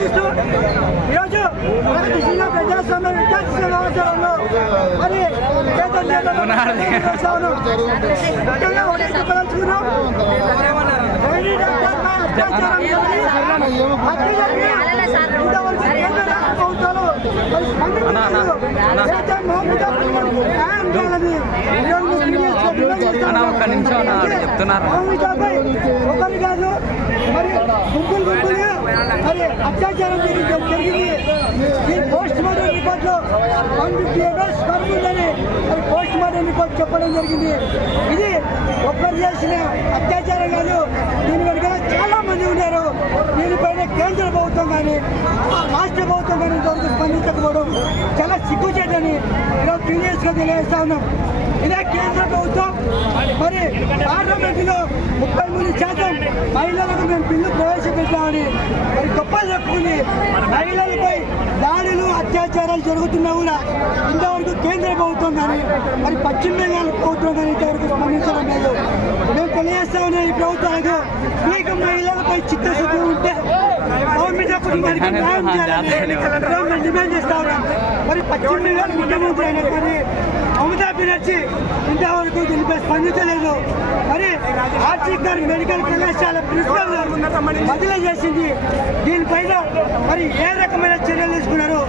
ఆశిస్తూ ఈరోజు జిల్లా ప్రజాస్వామ్య విద్యార్థి సంవత్సరంలో మరి ముఖ్యంగా ఒకటి చెప్పదలుచుకున్నాం. ఇంతవరకు కేంద్ర రాష్ట్ర ప్రభుత్వాలు ఒకరు కాదు మరి గుంపులుగా మరి అత్యాచారం జరిగింది. ఈ పోస్ట్ మార్టం రిపోర్ట్లో 150 years పడుతుందని మరి పోస్ట్ మార్టం రిపోర్ట్ చెప్పడం జరిగింది. ఇది ఒక్కరు చేసిన అత్యాచారం కాదు, దీని వెనుక చాలా మంది ఉన్నారు. దీనిపైన కేంద్ర ప్రభుత్వం కానీ రాష్ట్ర ప్రభుత్వం కానీ ఇంతవరకు స్పందించకపోవడం చాలా సిగ్గుచేటని ఈరోజు సీరియస్గా తెలియజేస్తా ఉన్నాం. ఇదే కేంద్ర ప్రభుత్వం మరి పార్లమెంటులో 33% మహిళలకు మేము బిల్లు ప్రవేశపెట్టామని మరి గొప్పలు చెప్పుకుంది. మహిళలపై దాడులు అత్యాచారాలు జరుగుతున్నా కూడా ఇంతవరకు కేంద్ర ప్రభుత్వం కానీ మరి పశ్చిమ బెంగాల్ ప్రభుత్వం కానీ ఇంతవరకు స్పందించడం లేదు. మేము తెలియజేస్తా ఉన్నాం ఈ ప్రభుత్వాలకు మీకు మహిళలపై చిత్తశుద్ధి ఉంటే కుటుంబానికి న్యాయం చేయాలని మేము డిమాండ్ చేస్తా ఉన్నాం. మరి పశ్చిమ బెంగాల్ ముఖ్యమంత్రి అయినా కానీ మమతా బెనర్జీ ఇంతవరకు దీనిపై స్పందించలేదు. మరి ఆర్జికర్ మెడికల్ కళాశాల ప్రిన్సిపల్ బదిలీ చేసింది. దీనిపైన మరి ఏ రకమైన చర్యలు తీసుకున్నారో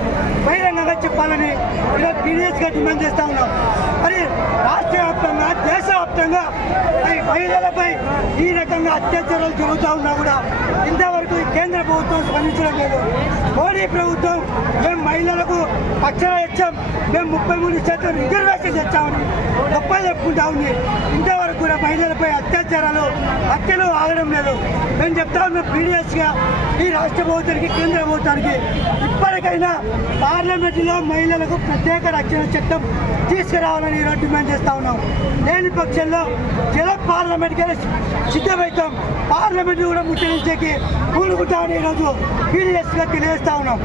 బహిరంగంగా చెప్పాలని ఈరోజు సీరియస్గా డిమాండ్ చేస్తా ఉన్నాం. మరి రాష్ట్ర వ్యాప్తంగా దేశవ్యాప్తంగా మహిళలపై ఈ రకంగా అత్యాచారాలు జరుగుతూ ఉన్నా కూడా ఇంతవరకు కేంద్ర ప్రభుత్వం స్పందించడం లేదు. మోడీ ప్రభుత్వం మేము మహిళలకు పక్షాన ఇచ్చాం, మేము 33% రిజర్వేషన్ తెచ్చామని గొప్పలు చెప్పుకుంటా ఉంది. ఇంతవరకు కూడా మహిళలపై అత్యాచారాలు హత్యలు ఆగడం లేదు. మేము చెప్తా ఉన్నాం సీరియస్గా ఈ రాష్ట్ర ప్రభుత్వానికి కేంద్ర ప్రభుత్వానికి ఇప్పటికైనా పార్లమెంటులో మహిళలకు ప్రత్యేక రక్షణ చట్టం తీసుకురావాలని ఈరోజు డిమాండ్ చేస్తా ఉన్నాం. లేని పక్షంలో జల పార్లమెంట్కి సిద్ధమవుతాం, పార్లమెంట్ కూడా ముట్టడించేకి కూలుకుంటామని ఈరోజు సీరియస్గా తెలియజేస్తా ఉన్నాం.